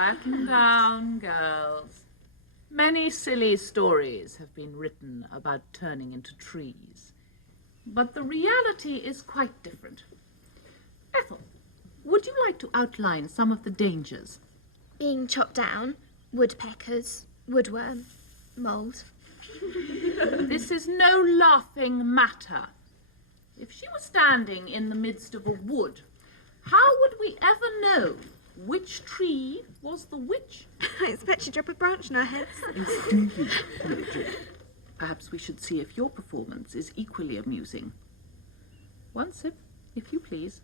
Back down, girls. Many silly stories have been written about turning into trees. But the reality is quite different. Ethel, would you like to outline some of the dangers? Being chopped down, woodpeckers, woodworm, mould. This is no laughing matter. If she were standing in the midst of a wood, how would we ever know which tree was the which? I expect she'd drop a branch in our heads. Do you, Mildred? Perhaps we should see if your performance is equally amusing. One sip, if you please.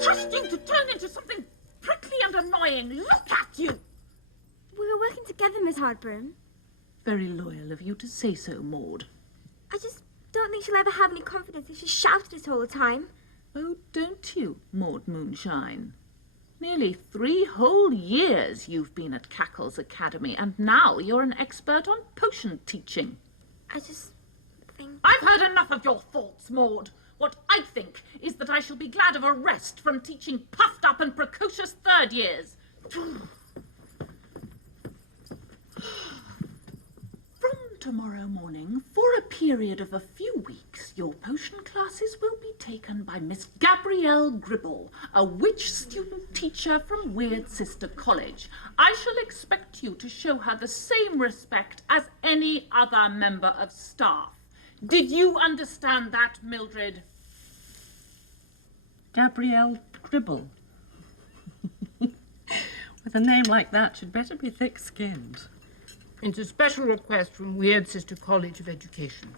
Trusting to turn into something prickly and annoying. Look at you! We were working together, Miss Hardbroom. Very loyal of you to say so, Maud. I just don't think she'll ever have any confidence if she shouted it all the time. Oh, don't you, Maud Moonshine? Nearly 3 whole years you've been at Cackle's Academy, and now you're an expert on potion teaching. I just think... I've heard enough of your thoughts, Maud. What I think is that I shall be glad of a rest from teaching puffed up and precocious third years. From tomorrow morning, for a period of a few weeks, your potion classes will be taken by Miss Gabrielle Gribble, a witch student teacher from Weird Sister College. I shall expect you to show her the same respect as any other member of staff. Did you understand that, Mildred? Gabrielle Gribble. With a name like that, she'd better be thick-skinned. It's a special request from Weird Sister College of Education.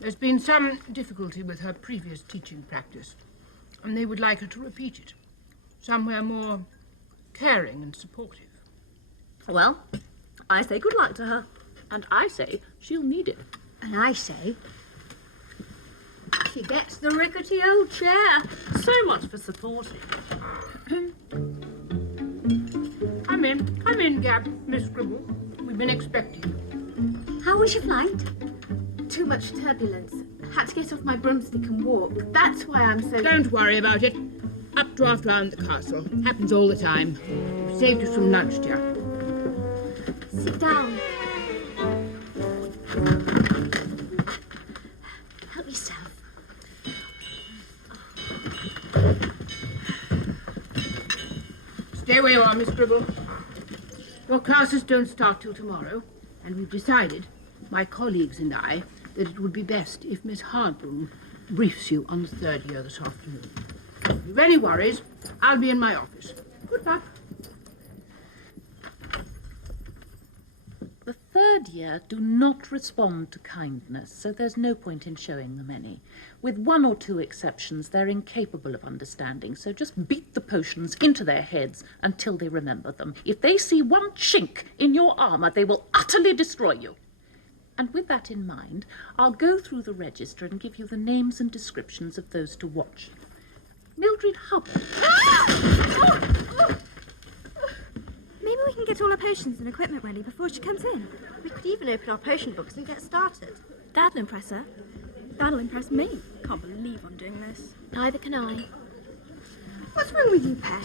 There's been some difficulty with her previous teaching practice, and they would like her to repeat it, somewhere more caring and supportive. Well, I say good luck to her. And I say she'll need it. And I say she gets the rickety old chair. So much for supporting. Come in, Gab, Miss Gribble. We've been expecting you. How was your flight? Too much turbulence. Had to get off my broomstick and walk. That's why I'm so... Don't worry about it. Updraft round the castle. Happens all the time. We've saved you some lunch, dear. Sit down. Help yourself. Stay where you are, Miss Gribble. Your classes don't start till tomorrow, and we've decided, my colleagues and I, that it would be best if Miss Hardbroom briefs you on the third year this afternoon. If you've any worries, I'll be in my office. Good luck. The third year do not respond to kindness, so there's no point in showing them any. With 1 or 2 exceptions, they're incapable of understanding, so just beat the potions into their heads until they remember them. If they see one chink in your armour, they will utterly destroy you. And with that in mind, I'll go through the register and give you the names and descriptions of those to watch. Mildred Hubbard. Maybe we can get all our potions and equipment ready before she comes in. We could even open our potion books and get started. That'll impress her. That'll impress me. Can't believe I'm doing this. Neither can I. What's wrong with you, Pear?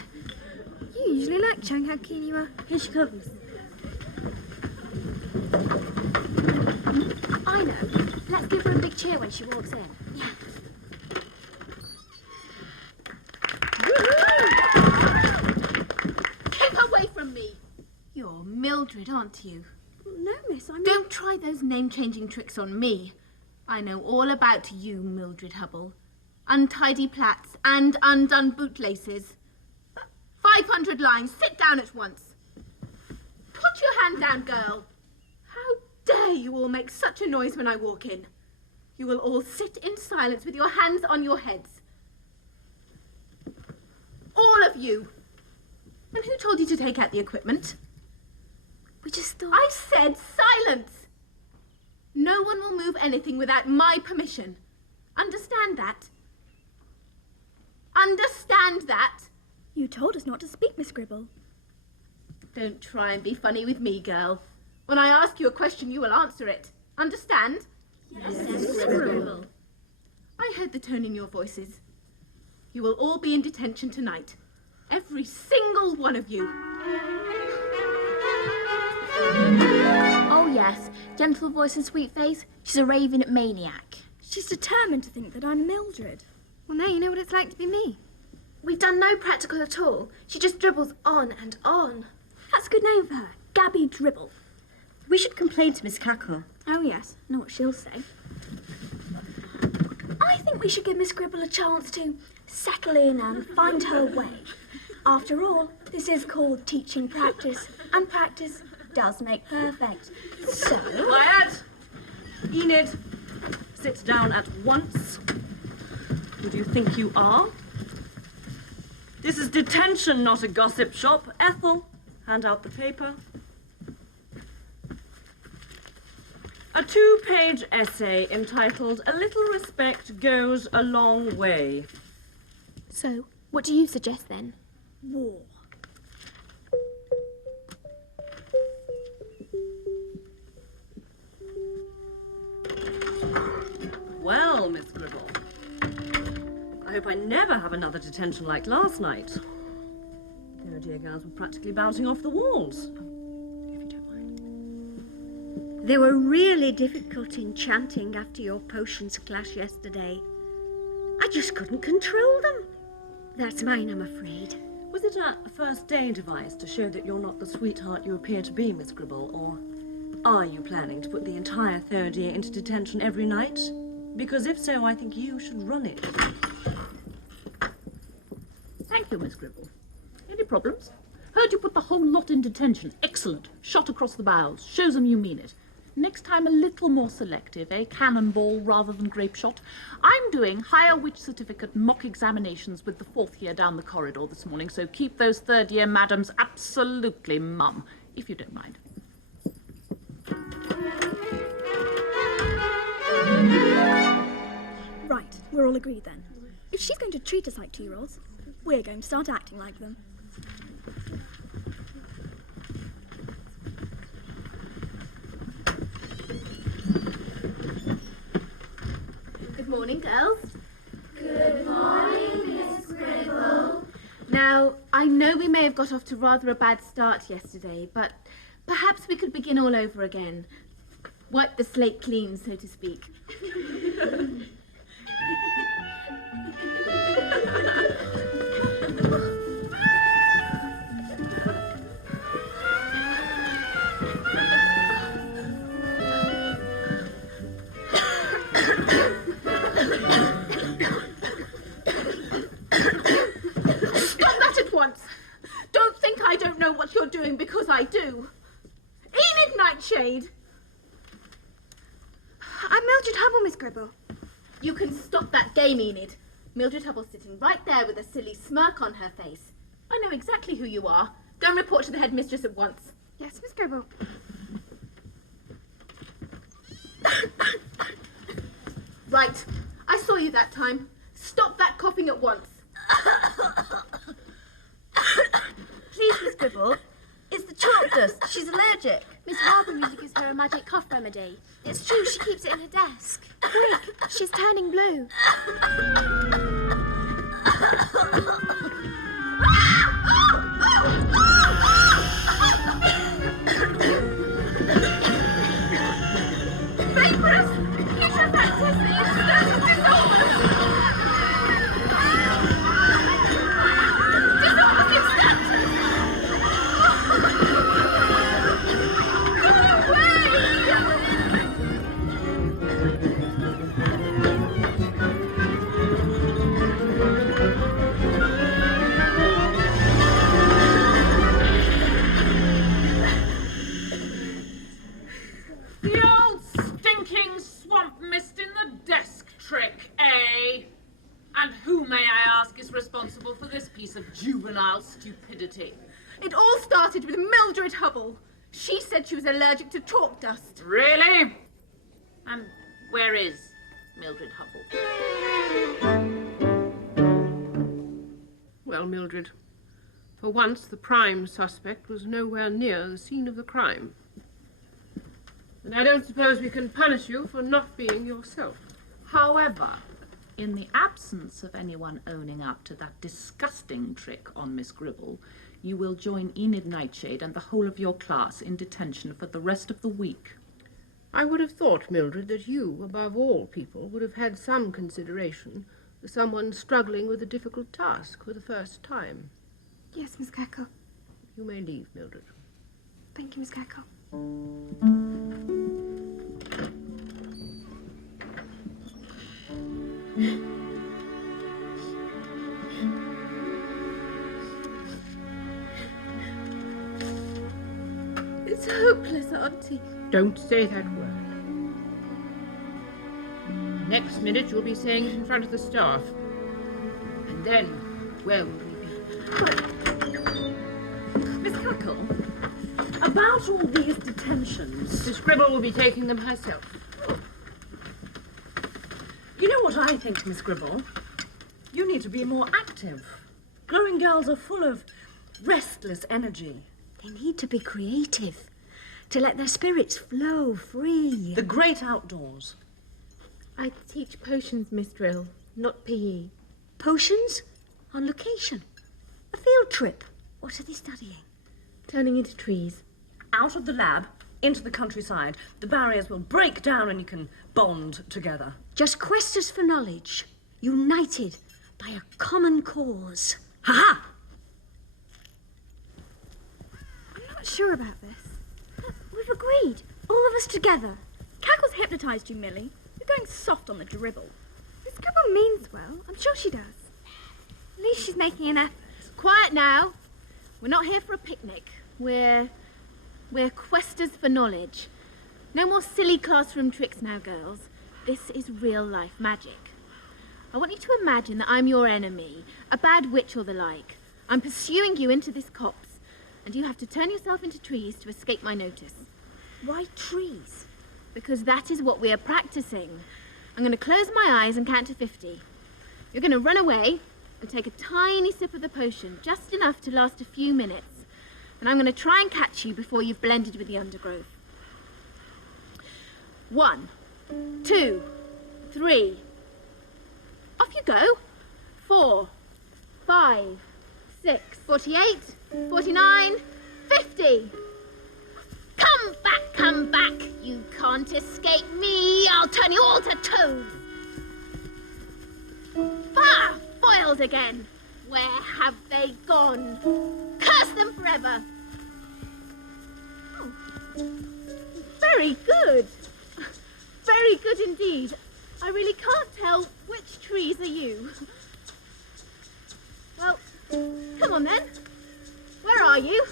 You usually like showing how keen you are. Here she comes. I know. Let's give her a big cheer when she walks in. Yeah. Keep away from me! You're Mildred, aren't you? No, miss, I'm... Don't try those name-changing tricks on me. I know all about you, Mildred Hubble. Untidy plaits and undone bootlaces. 500 lines. Sit down at once. Put your hand down, girl. How dare you all make such a noise when I walk in? You will all sit in silence with your hands on your heads. All of you. And who told you to take out the equipment? We just thought... I said silence! No one will move anything without my permission. Understand that? Understand that? You told us not to speak, Miss Gribble. Don't try and be funny with me, girl. When I ask you a question, you will answer it. Understand? Yes, Miss Gribble. I heard the tone in your voices. You will all be in detention tonight. Every single one of you. Oh, yes. Gentle voice and sweet face. She's a raving maniac. She's determined to think that I'm Mildred. Well, now you know what it's like to be me. We've done no practical at all. She just dribbles on and on. That's a good name for her. Gabby Dribble. We should complain to Miss Cackle. Oh, yes. Know what she'll say. I think we should give Miss Gribble a chance to settle in and find her way. After all, this is called teaching practice, and practice does make perfect. So... Quiet! Enid, sit down at once. Who do you think you are? This is detention, not a gossip shop. Ethel, hand out the paper. A 2-page essay entitled "A Little Respect Goes a Long Way." So, what do you suggest then? War. Well, Miss Gribble, I hope I never have another detention like last night. The dear girls were practically bouncing off the walls. If you don't mind. They were really difficult in chanting after your potions class yesterday. I just couldn't control them. That's mine, I'm afraid. Was it a first day device to show that you're not the sweetheart you appear to be, Miss Gribble, or are you planning to put the entire third year into detention every night? Because if so, I think you should run it. Thank you, Miss Gribble. Any problems? Heard you put the whole lot in detention. Excellent. Shot across the bows. Shows them you mean it. Next time a little more selective, a cannonball rather than grape shot. I'm doing higher witch certificate mock examinations with the 4th year down the corridor this morning, so keep those 3rd year madams absolutely mum, if you don't mind. Right, we're all agreed then. If she's going to treat us like 2-year-olds, we're going to start acting like them. Good morning, girls. Good morning, Miss Gribble. Now, I know we may have got off to rather a bad start yesterday, but perhaps we could begin all over again. Wipe the slate clean, so to speak. Stop that at once! Don't think I don't know what you're doing, because I do. Enid Nightshade! I'm Mildred Hubble, Miss Gribble. You can stop that game, Enid. Mildred Hubble's sitting right there with a silly smirk on her face. I know exactly who you are. Go and report to the headmistress at once. Yes, Miss Gribble. Right. I saw you that time. Stop that coughing at once. Please, Miss Gribble, it's the chalk dust. She's allergic. Miss Harbour usually gives her a magic cough remedy. It's true, she keeps it in her desk. Quick, she's turning blue. Vaporous! Putrefaction! Explosive dissolvers! Dissolvers extractors! Go away! The old stinking swamp mist in the desk trick, eh? And who, may I ask, is responsible for this piece of juvenile stupidity? It all started with Mildred Hubble. She said she was allergic to chalk dust. Really? And where is Mildred Hubble? Well, Mildred, For once, the prime suspect was nowhere near the scene of the crime. And I don't suppose we can punish you for not being yourself. However, in the absence of anyone owning up to that disgusting trick on Miss Gribble, you will join Enid Nightshade and the whole of your class in detention for the rest of the week. I would have thought, Mildred, that you, above all people, would have had some consideration for someone struggling with a difficult task for the first time. Yes, Miss Cackle. You may leave, Mildred. Thank you, Miss Cackle. It's hopeless, Auntie. Don't say that word. Next minute you'll be saying it in front of the staff. And then, where will we be? Miss Cackle, about all these detentions... Miss Gribble will be taking them herself. You know what I think, Miss Gribble? You need to be more active. Growing girls are full of restless energy. They need to be creative, to let their spirits flow free. The great outdoors. I teach potions, Miss Drill, not PE. Potions? On location? A field trip? What are they studying? Turning into trees. Out of the lab, into the countryside. The barriers will break down and you can bond together. Just questers for knowledge, united by a common cause. Ha-ha! I'm not sure about this. We've agreed, all of us together. Cackle's hypnotised you, Millie. You're going soft on the dribble. Miss Gribble means well. I'm sure she does. At least she's making an effort. Quiet now. We're not here for a picnic. We're questers for knowledge. No more silly classroom tricks now, girls. This is real-life magic. I want you to imagine that I'm your enemy, a bad witch or the like. I'm pursuing you into this copse, and you have to turn yourself into trees to escape my notice. Why trees? Because that is what we are practicing. I'm going to close my eyes and count to 50. You're going to run away and take a tiny sip of the potion, just enough to last a few minutes. And I'm going to try and catch you before you've blended with the undergrowth. 1, 2, 3. Off you go. 4, 5, 6, 48, 49, 50. Come back. You can't escape me. I'll turn you all to toads. Foiled again. Where have they gone? Curse them forever. Oh. Very good. Very good indeed. I really can't tell which trees are you. Well, come on then. Where are you?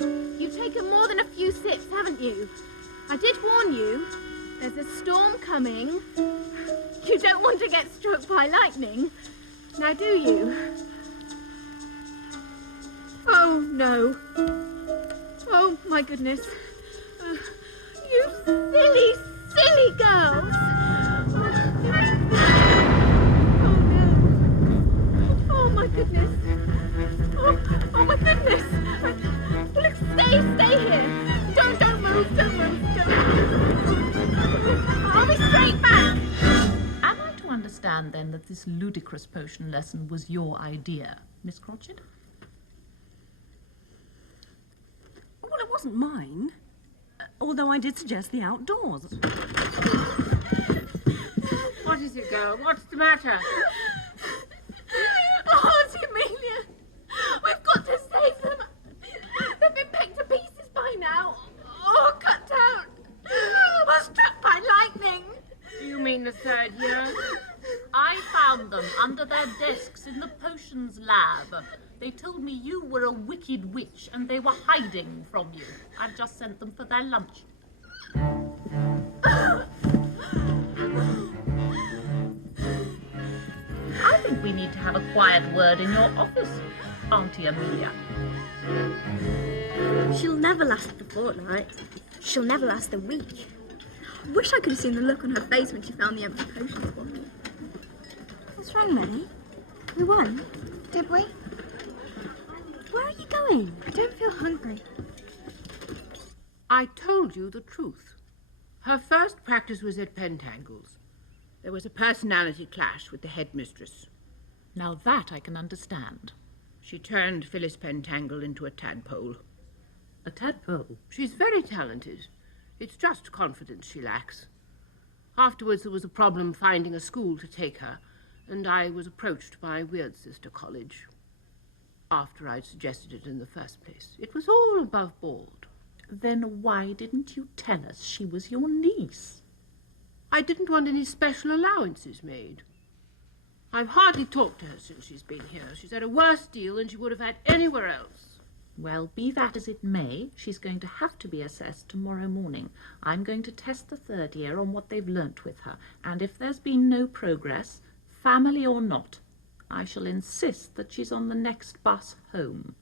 You've taken more than a few sips, haven't you? I did warn you. There's a storm coming. You don't want to get struck by lightning. Now, do you? Oh, no. Oh, my goodness. You silly girls. Oh, no. Oh, my goodness. Oh, my goodness. Look, stay here. Don't move. I'll be straight back. Am I to understand, then, that this ludicrous potion lesson was your idea, Miss Cratchit? Well, it wasn't mine. Although I did suggest the outdoors. What is it, girl? What's the matter? Oh, Auntie Amelia, we've got to save them. They've been pecked to pieces by now. Oh, cut down. Or struck by lightning. You mean the third year? I found them under their desks in the potions lab. They told me you were a wicked witch and they were hiding from you. I've just sent them for their lunch. I think we need to have a quiet word in your office, Auntie Amelia. She'll never last the fortnight. She'll never last the week. Wish I could have seen the look on her face when she found the empty potions bottle. What's wrong, Millie? We won, did we? going? I don't feel hungry. I told you the truth. Her first practice was at Pentangle's. There was a personality clash with the headmistress. Now that I can understand. She turned Phyllis Pentangle into a tadpole. A tadpole? She's very talented. It's just confidence she lacks. Afterwards, there was a problem finding a school to take her, and I was approached by Weird Sister College. After I'd suggested it in the first place. It was all above board. Then why didn't you tell us she was your niece? I didn't want any special allowances made. I've hardly talked to her since she's been here. She's had a worse deal than she would have had anywhere else. Well, be that as it may, she's going to have to be assessed tomorrow morning. I'm going to test the third year on what they've learnt with her, and if there's been no progress, family or not, I shall insist that she's on the next bus home.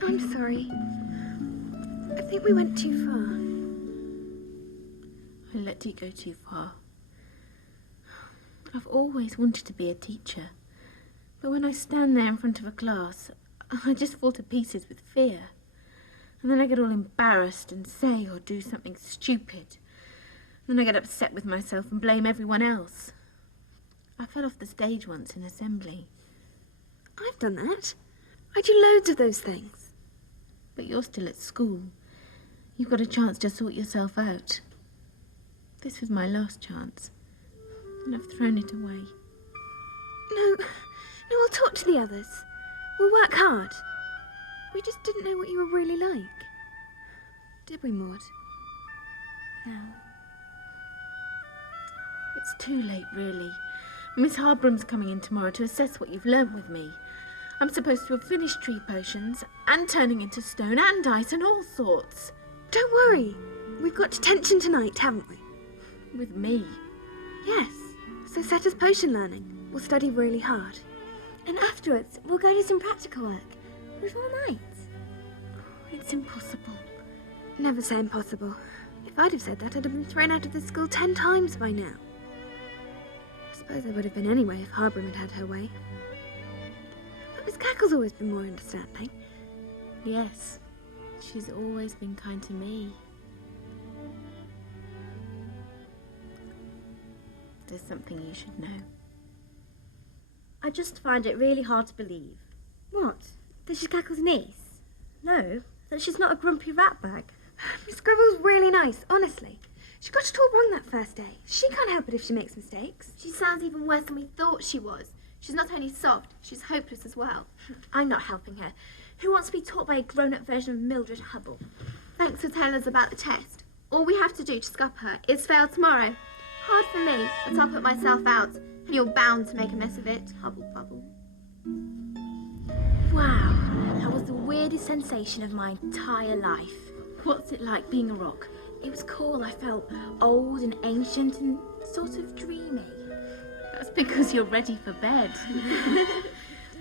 I'm sorry. I think we went too far. I let you go too far. I've always wanted to be a teacher, but when I stand there in front of a class, I just fall to pieces with fear. And then I get all embarrassed and say or do something stupid. Then I get upset with myself and blame everyone else. I fell off the stage once in assembly. I've done that. I do loads of those things. But you're still at school. You've got a chance to sort yourself out. This was my last chance, and I've thrown it away. No, I'll talk to the others. We'll work hard. We just didn't know what you were really like. Did we, Maud? No. It's too late, really. Miss Harbrum's coming in tomorrow to assess what you've learnt with me. I'm supposed to have finished tree potions, and turning into stone and ice and all sorts. Don't worry. We've got detention tonight, haven't we? With me? Yes. So set us potion learning. We'll study really hard. And afterwards, we'll go do some practical work. With all night. It's impossible. Never say impossible. If I'd have said that, I'd have been thrown out of the school 10 times by now. I suppose I would have been anyway if Harbram had her way. But Miss Cackle's always been more understanding. Yes. She's always been kind to me. There's something you should know. I just find it really hard to believe. What? That she's Cackle's niece? No, that she's not a grumpy ratbag. Miss Gribble's really nice, honestly. She got it all wrong that first day. She can't help it if she makes mistakes. She sounds even worse than we thought she was. She's not only soft, she's hopeless as well. I'm not helping her. Who wants to be taught by a grown-up version of Mildred Hubble? Thanks for telling us about the test. All we have to do to scupper her is fail tomorrow. Hard for me, but I'll put myself out, and you're bound to make a mess of it, Hubble Bubble. Wow, that was the weirdest sensation of my entire life. What's it like being a rock? It was cool. I felt old and ancient and sort of dreamy. That's because you're ready for bed.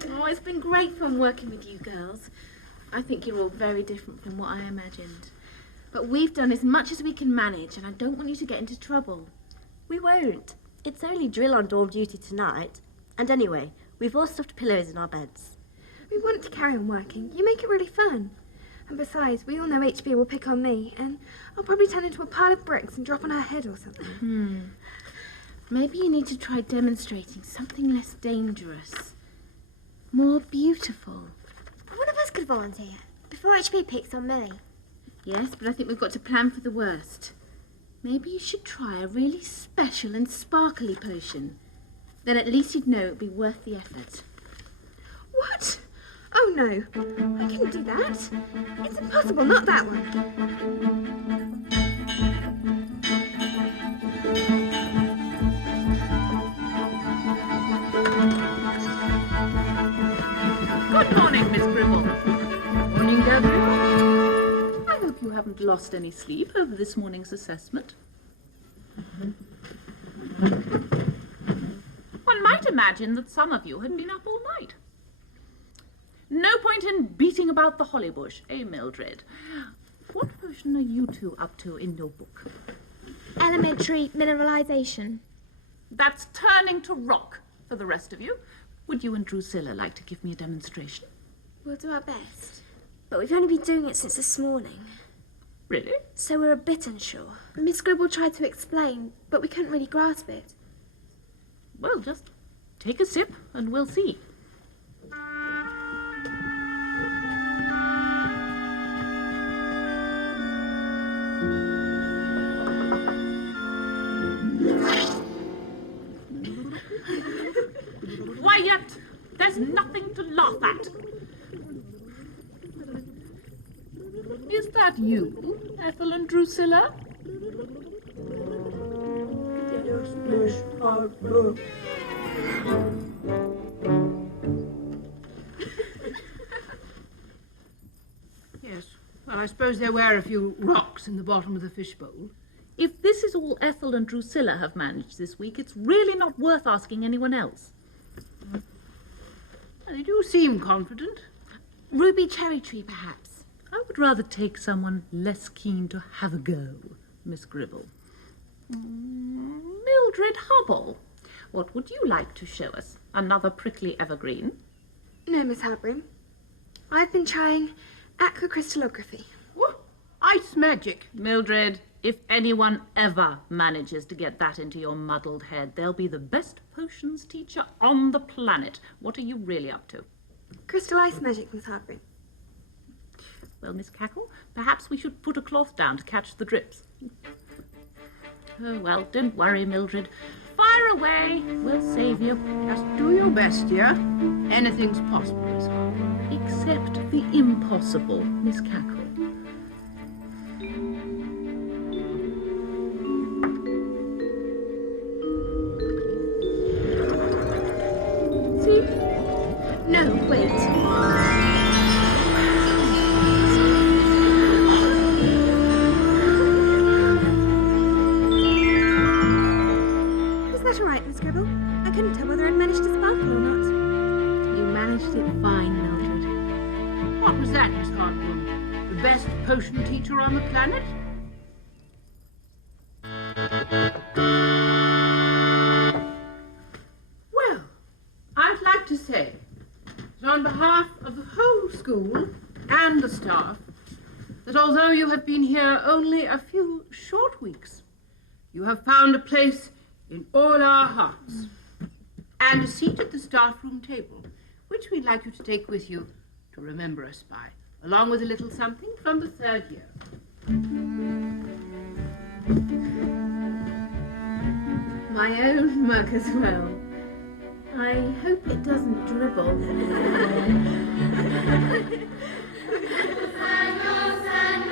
Oh, it's been great fun working with you girls. I think you're all very different from what I imagined. But we've done as much as we can manage, and I don't want you to get into trouble. We won't. It's only drill on dorm duty tonight. And anyway, we've all stuffed pillows in our beds. We want to carry on working. You make it really fun. And besides, we all know HB will pick on me, and I'll probably turn into a pile of bricks and drop on her head or something. Maybe you need to try demonstrating something less dangerous. More beautiful. One of us could volunteer, before HB picks on Millie. Yes, but I think we've got to plan for the worst. Maybe you should try a really special and sparkly potion. Then at least you'd know it'd be worth the effort. What? Oh no, I couldn't do that. It's impossible, not that one. Good morning, Miss Gribble. Morning, Gabriel. I hope you haven't lost any sleep over this morning's assessment. One might imagine that some of you had been up all night. No point in beating about the holly bush, eh, Mildred? What potion are you two up to in your book? elementary mineralization. That's turning to rock for the rest of you. Would you and Drusilla like to give me a demonstration? We'll do our best. But we've only been doing it since this morning, Really? so we're a bit unsure. Miss Gribble tried to explain, but we couldn't really grasp it. Well, just take a sip and we'll see. Quiet! There's nothing to laugh at. Is that you, Ethel and Drusilla? Yes. Well, I suppose there were a few rocks in the bottom of the fishbowl. If this is all Ethel and Drusilla have managed this week, it's really not worth asking anyone else. They do seem confident. Ruby Cherry Tree, perhaps. I would rather take someone less keen to have a go, Miss Gribble. Mildred Hubble, what would you like to show us? Another prickly evergreen? No, Miss Harbroom. I've been trying aquacrystallography. Oh, ice magic. Mildred, if anyone ever manages to get that into your muddled head, they'll be the best potions teacher on the planet. What are you really up to? Crystal ice magic, Miss Harbroom. Well, Miss Cackle, perhaps we should put a cloth down to catch the drips. Oh, well, don't worry, Mildred. Fire away. We'll save you. Just do your best, dear. Anything's possible, Miss Harper. Except the impossible, Miss Cackle. See? No, wait. Was that all right, Miss Gribble? I couldn't tell whether I'd managed to sparkle or not. You managed it fine, Mildred. What was that, Miss Hartman? The best potion teacher on the planet? Well, I'd like to say that on behalf of the whole school and the staff, that although you have been here only a few short weeks, you have found a place in all our hearts and a seat at the staff room table, which we'd like you to take with you to remember us by, along with a little something from the third year. My own mug as well. I hope it doesn't dribble. Send us and